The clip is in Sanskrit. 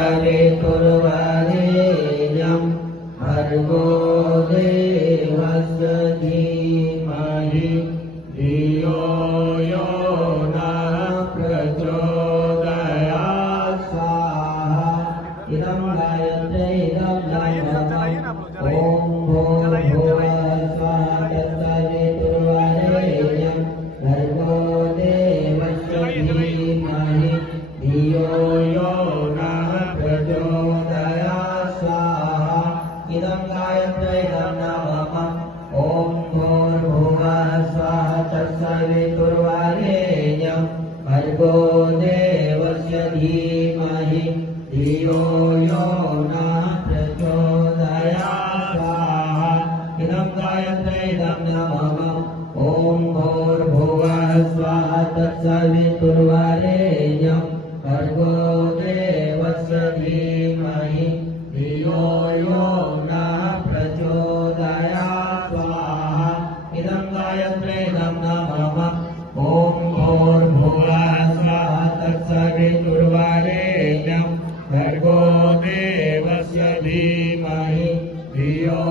वितुर्वरेण्यं भर्गो देवस्य धीमहि धियो यो नः प्रचोदयात् स्वाहा। इदं गायत्रे इदं नामम् ॐ भूर्भुवः स्वः तत्सवितुर्वरेण्यं भर्गो देवस्य धीमहि धियो यो नः प्रचोदयात् स्वाहा। इदं गायत्रे इदं नामम् ॐ भूर्भुवः स्वः तत्सवितुर्वरेण्यं भर्गो देवस्य धीमहि धियो यो नः प्रचोदयात् स्वाहा। इदं गायत्रे इदं नामम् ॐ भूर्भुवः स्वः तत्सवितुर्वरेण्यं भर्गो देवस्य धीमहि धियो यो नः प्रचोदयात् स्वाहा। इदं गायत्रे इदं नामम् ॐ भूर्भुवः स्वः तत्सवितुर्वरेण्यं भर्गो देवस्य धीमहि धियो